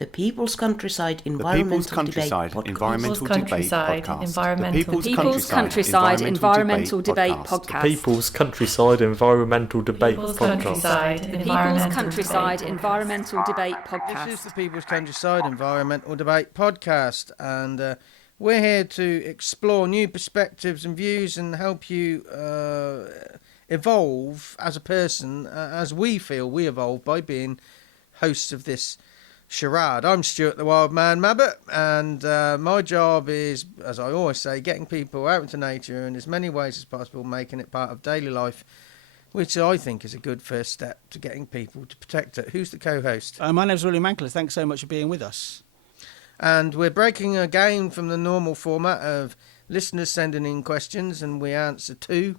The People's Countryside The People's Environmental Countryside Debate Environmental Debate Podcast. The People's Countryside Environmental Debate Podcast. People's Countryside Environmental Debate Podcast. People's Countryside Environmental Debate Podcast. This is the People's Countryside Environmental Debate Podcast, and we're here to explore new perspectives and views and help you evolve as a person, as we feel we evolve by being hosts of this charade. I'm Stuart the Wild Man Mabbott, and my job is, as I always say, getting people out into nature in as many ways as possible, making it part of daily life, which I think is a good first step to getting people to protect it. Who's the co-host? My name's William Ankler. Thanks so much for being with us. And we're breaking again from the normal format of listeners sending in questions, and we answer two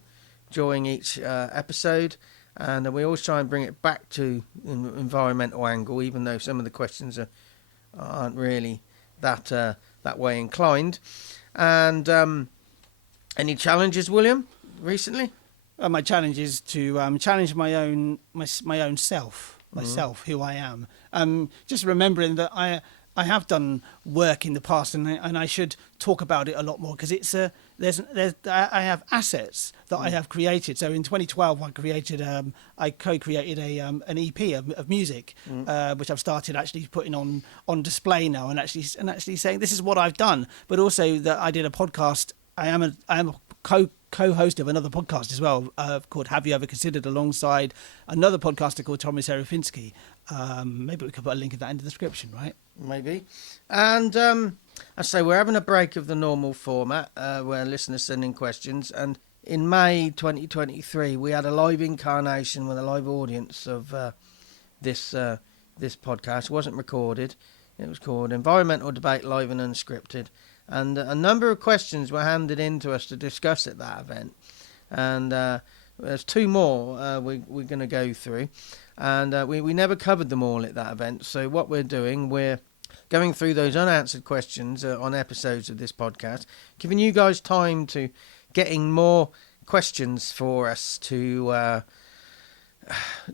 during each episode. And we always try and bring it back to an environmental angle, even though some of the questions aren't really that way inclined. And any challenges, William, recently? My challenge is to challenge my own self, myself, who I am. Just remembering that I have done work in the past, and I should talk about it a lot more, because it's I have assets that I have created. So in 2012, I co-created an EP of music, which I've started actually putting on display now, and actually saying this is what I've done. But also that I did a podcast. I am a co-host of another podcast as well, called Have You Ever Considered, alongside another podcaster called Tommy Serafinsky. Maybe we could put a link of that in the description, right? Maybe. And I say we're having a break of the normal format where listeners send in questions. And in May 2023, we had a live incarnation with a live audience of this podcast. It wasn't recorded. It was called Environmental Debate Live and Unscripted. And a number of questions were handed in to us to discuss at that event. And there's two more we're going to go through. And we never covered them all at that event. So what we're doing, we're going through those unanswered questions on episodes of this podcast, giving you guys time to getting more questions for us to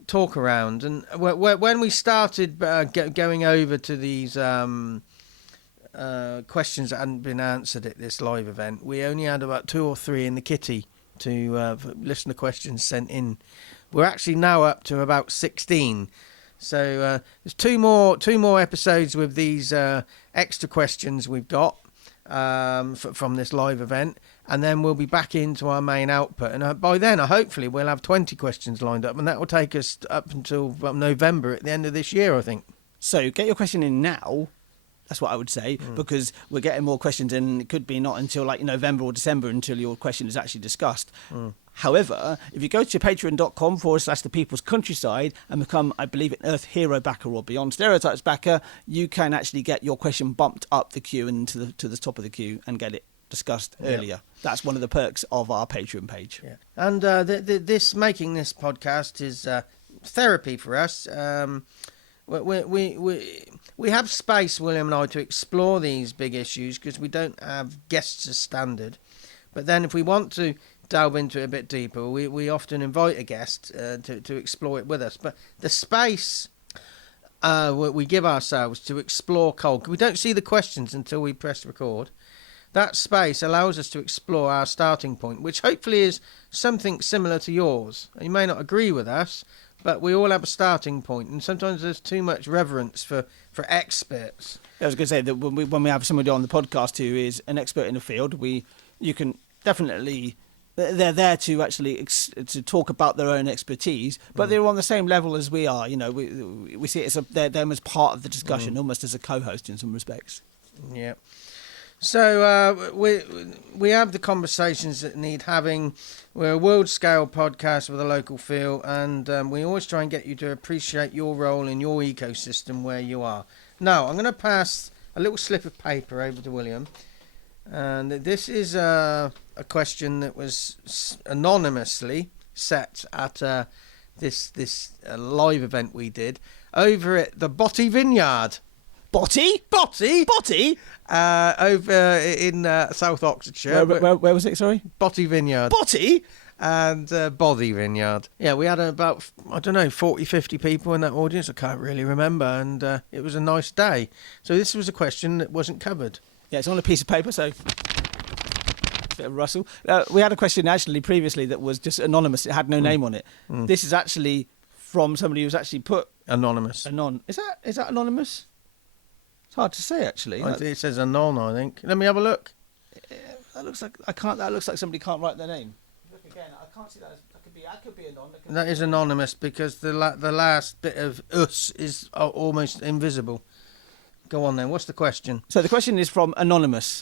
talk around. And when we started going over to these questions that hadn't been answered at this live event, we only had about 2 or 3 in the kitty to listener questions sent in. We're actually now up to about 16. So there's two more episodes with these extra questions we've got from this live event, and then we'll be back into our main output. And by then, hopefully, we'll have 20 questions lined up, and that will take us up until November at the end of this year, I think. So get your question in now. That's what I would say, because we're getting more questions in. It could be not until like November or December until your question is actually discussed. However, if you go to patreon.com/The People's Countryside and become, I believe, an Earth Hero backer or Beyond Stereotypes backer, you can actually get your question bumped up the queue and to the top of the queue and get it discussed earlier. That's one of the perks of our Patreon page. Yeah. And making this podcast is therapy for us. We have space, William and I, to explore these big issues because we don't have guests as standard. But then if we want to delve into it a bit deeper, we often invite a guest to explore it with us. But the space we give ourselves to explore cold, we don't see the questions until we press record. That space allows us to explore our starting point, which hopefully is something similar to yours. You may not agree with us, but we all have a starting point, and sometimes there's too much reverence for experts. I was going to say that when we have somebody on the podcast who is an expert in the field, you can definitely, they're there to actually to talk about their own expertise, but they're on the same level as we are. We see it as they're them as part of the discussion, almost as a co-host in some respects. Yeah. So we have the conversations that need having. We're a world-scale podcast with a local feel, and we always try and get you to appreciate your role in your ecosystem where you are. Now, I'm going to pass a little slip of paper over to William, and this is a question that was anonymously set at this live event we did over at the Bothy Vineyard. Bothy? Over in South Oxfordshire. Where was it, sorry? Bothy Vineyard. Bothy? and Bothy Vineyard. Yeah, we had about, 40, 50 people in that audience. I can't really remember, and it was a nice day. So this was a question that wasn't covered. Yeah, it's on a piece of paper, so... Bit of rustle. We had a question actually previously that was just anonymous. It had no name on it. This is actually from somebody who's actually put Anonymous. Is that anonymous? It's hard to say actually. It says anon, I think. Let me have a look. That looks like That looks like somebody can't write their name. Look again. I can't see that. That could be anon. That is anonymous because the last bit of us is almost invisible. Go on then. What's the question? So the question is from anonymous,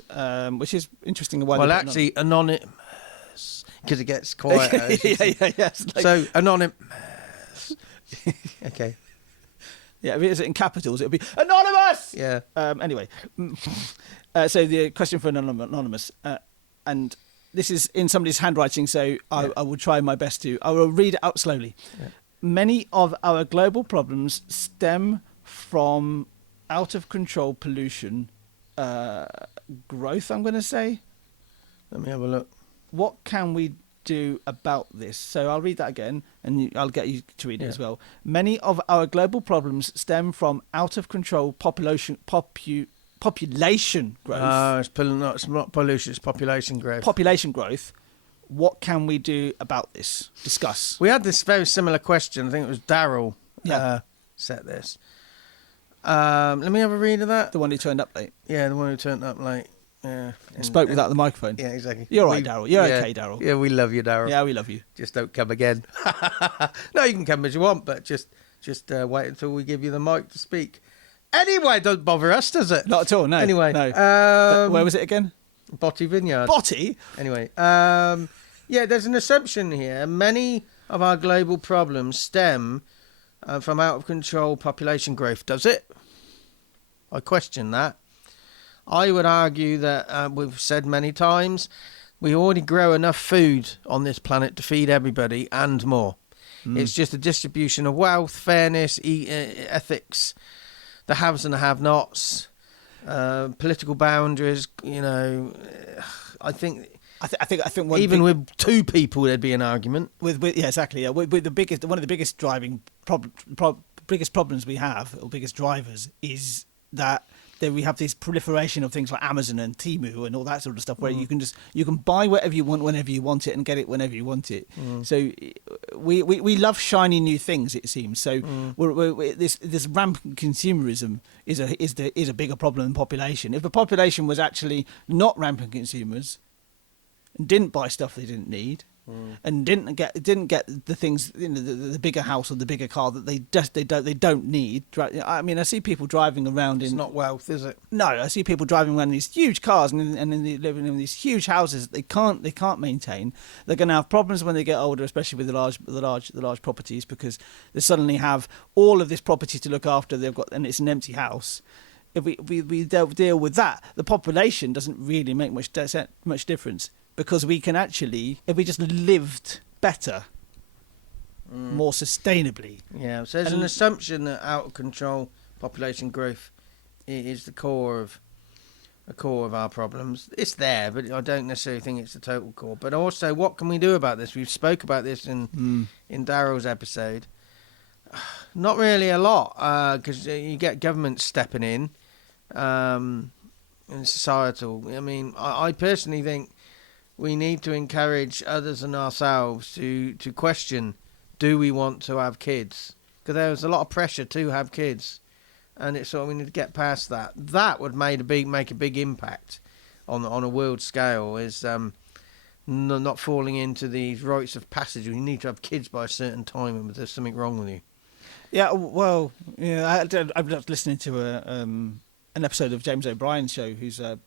which is interesting. Well, actually, anonymous because it gets quieter. yeah. So anonymous. Okay. Yeah, if it is in capitals, it would be anonymous. Yeah. Anyway, so the question for anonymous, and this is in somebody's handwriting, so I will try my best to. I will read it out slowly. Yeah. Many of our global problems stem from out of control pollution, growth, I'm going to say. Let me have a look. What can we do about this? So I'll read that again, and I'll get you to read it as well. Many of our global problems stem from out of control population growth. It's not pollution, it's population growth. Population growth. What can we do about this? Discuss. We had this very similar question. I think it was Daryl set this. Let me have a read of that. The one who turned up late. Yeah, the one who turned up late. Yeah. Spoke without the microphone. Yeah, exactly. You're right, Daryl. You're okay, Daryl. Yeah, we love you, Daryl. Yeah, we love you. Just don't come again. No, you can come as you want, but just wait until we give you the mic to speak. Anyway, don't bother us, does it? Not at all, no. Anyway. No. Where was it again? Bothy Vineyard. Bothy? Anyway. Yeah, there's an assumption here. Many of our global problems stem from out of control population growth. Does it? I question that. I would argue that we've said many times we already grow enough food on this planet to feed everybody and more. It's just a distribution of wealth, fairness, ethics, the haves and the have-nots, political boundaries. I think even with two people there'd be an argument. Yeah, exactly. Yeah, with one of the biggest driving biggest problems we have, or biggest drivers, is that we have this proliferation of things like Amazon and Temu and all that sort of stuff, where you can buy whatever you want whenever you want it and get it whenever you want it. So we love shiny new things, it seems. So this rampant consumerism is a bigger problem than population. If the population was actually not rampant consumers and didn't buy stuff they didn't need, and didn't get the things, the bigger house or the bigger car that they don't need. I mean, I see people driving around in. It's not wealth, is it? No, I see people driving around in these huge cars and then living in these huge houses that they can't maintain. They're going to have problems when they get older, especially with the large properties, because they suddenly have all of this property to look after. And it's an empty house. If we deal with that, the population doesn't really make much difference. Because we can actually, if we just lived better, more sustainably. Yeah, so there's an assumption that out of control population growth is the core of our problems. It's there, but I don't necessarily think it's the total core. But also, what can we do about this? We've spoke about this in Daryl's episode. Not really a lot, because you get government stepping in, and societal. I mean, I personally think we need to encourage others and ourselves to question, do we want to have kids? Because there's a lot of pressure to have kids, and it's sort of, we need to get past that. That would make a big impact on a world scale, is not falling into these rites of passage. You need to have kids by a certain time, and there's something wrong with you. Yeah, well, yeah, I was listening to an episode of James O'Brien's show, who's a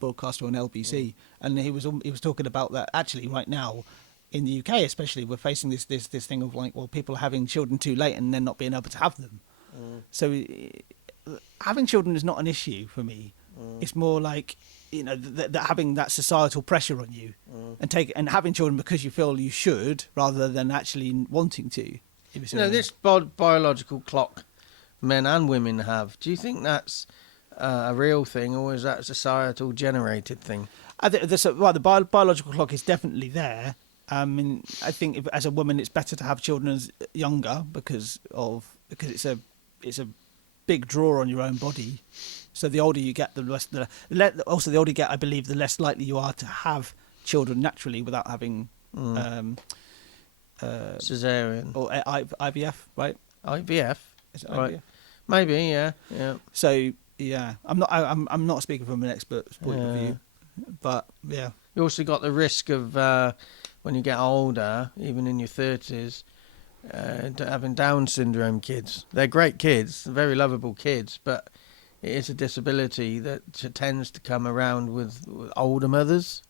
broadcaster on LBC, and he was talking about that. Actually, right now in the UK, especially, we're facing this thing of like, well, people are having children too late and then not being able to have them. So having children is not an issue for me. It's more like, that having that societal pressure on you, and having children because you feel you should, rather than actually wanting to. This biological clock men and women have, do you think that's a real thing, or is that a societal generated thing? I think the biological clock is definitely there, I think as a woman, it's better to have children younger because it's a big draw on your own body. So the older you get, the older you get, I believe, the less likely you are to have children naturally without having cesarean or IVF, right? IVF, Is it right? IVF? Maybe, yeah. So yeah, I'm not speaking from an expert's point of view, but yeah. You also got the risk of when you get older, even in your 30s, having Down syndrome kids. They're great kids, very lovable kids, but it is a disability that tends to come around with older mothers.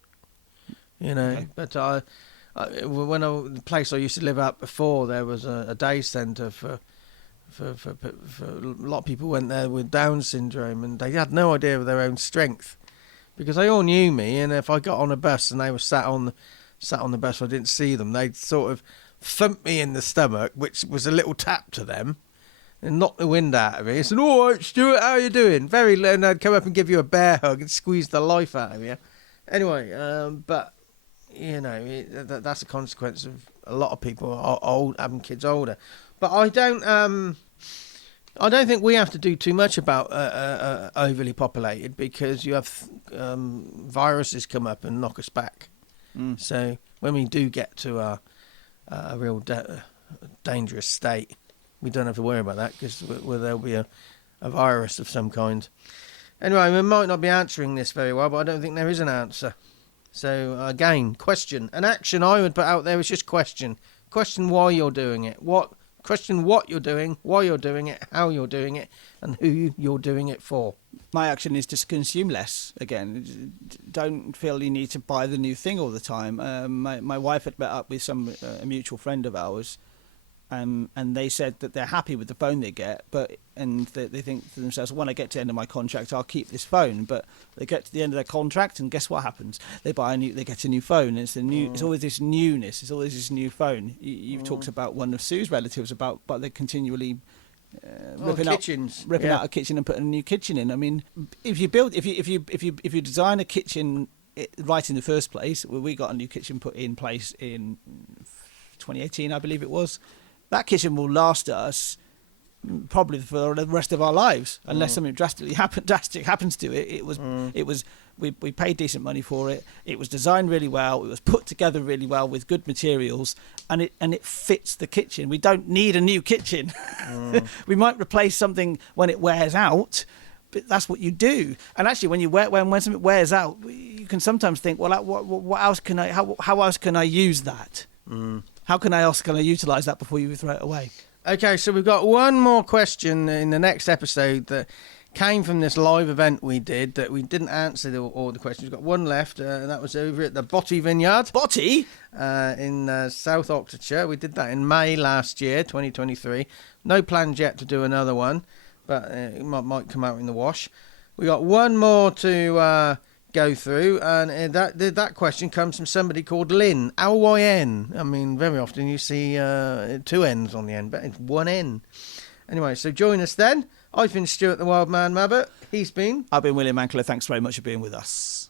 Okay. But the place I used to live at before, there was a day centre for a lot of people went there with Down syndrome, and they had no idea of their own strength, because they all knew me, and if I got on a bus and they were sat on the bus, I didn't see them, they'd sort of thump me in the stomach, which was a little tap to them, and knock the wind out of me. Said, "All right, Stuart, how you doing?" And I'd come up and give you a bear hug and squeeze the life out of you. Anyway, but that's a consequence of a lot of people old having kids older. But I don't think we have to do too much about overly populated, because you have viruses come up and knock us back. So when we do get to a real dangerous state, we don't have to worry about that, because there'll be a virus of some kind. Anyway, we might not be answering this very well, but I don't think there is an answer. So again, question. An action I would put out there is just question. Question why you're doing it. Question what you're doing, why you're doing it, how you're doing it, and who you're doing it for. My action is to consume less. Again, don't feel you need to buy the new thing all the time. My wife had met up with a mutual friend of ours, and they said that they're happy with the phone they get, and they think to themselves, when I get to the end of my contract, I'll keep this phone. But they get to the end of their contract, and guess what happens? They get a new phone. It's it's always this newness. It's always this new phone. You've talked about one of Sue's relatives but they're continually ripping out a kitchen and putting a new kitchen in. I mean, if you design a kitchen right in the first place, we got a new kitchen put in place in 2018, I believe it was. That kitchen will last us probably for the rest of our lives, unless something drastic happens to it. We paid decent money for it. It was designed really well. It was put together really well with good materials, and it fits the kitchen. We don't need a new kitchen. We might replace something when it wears out, but that's what you do. And actually, when something wears out, you can sometimes think, well, what else can I? How else can I use that? How else can I utilise that before you throw it away? Okay, so we've got one more question in the next episode that came from this live event we did that we didn't answer all the questions. We've got one left, and that was over at the Bothy Vineyard. Bothy? In South Oxfordshire. We did that in May last year, 2023. No plans yet to do another one, but it might come out in the wash. We got one more to go through, and that question comes from somebody called Lynn, Lyn. I mean, very often you see two N's on the end, but it's one N. Anyway, so join us then. I've been Stuart the Wild Man Mabbott. I've been William Ankler. Thanks very much for being with us.